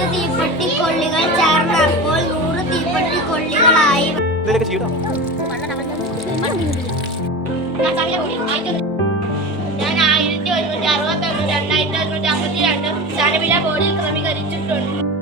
10 തീപ്പെട്ടിക്കൊള്ളികൾ ചേർന്നപ്പോൾ 100 തീപ്പെട്ടിക്കൊള്ളികളായി. ഞാൻ 1162 2152 സ്ഥലവില ബോർഡിൽ ക്രമീകരിച്ചിട്ടുണ്ട്.